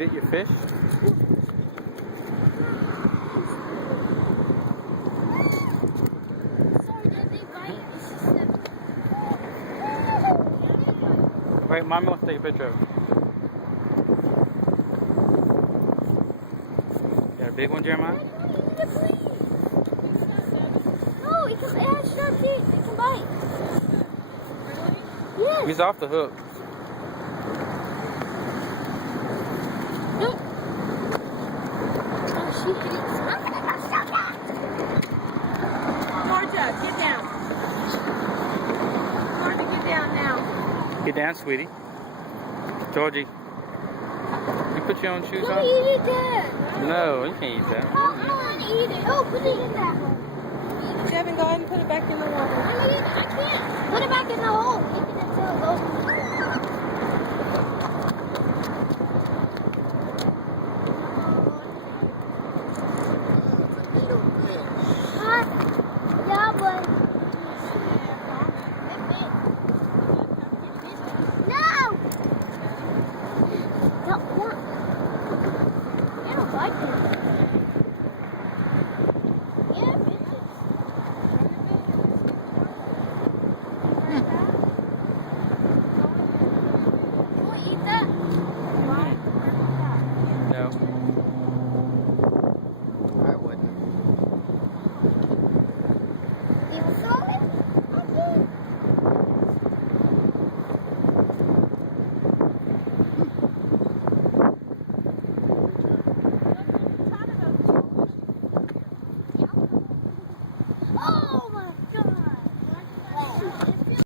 bit your fish? Sorry, did they bite? It's just Wait, Mommy wants to take a picture of it. Got a big one, Jeremiah? No, it has sharp teeth. It can bite. Yes. He's off the hook. Nope. Oh, she could eat some. Georgia, get down. Georgia, get down now. Get down, sweetie. Georgie. You put your own shoes Don't on? eat it, Dad. No, you can't eat that. I want to eat it. Oh, put it in that one. Devin, go ahead and put it back in the water. I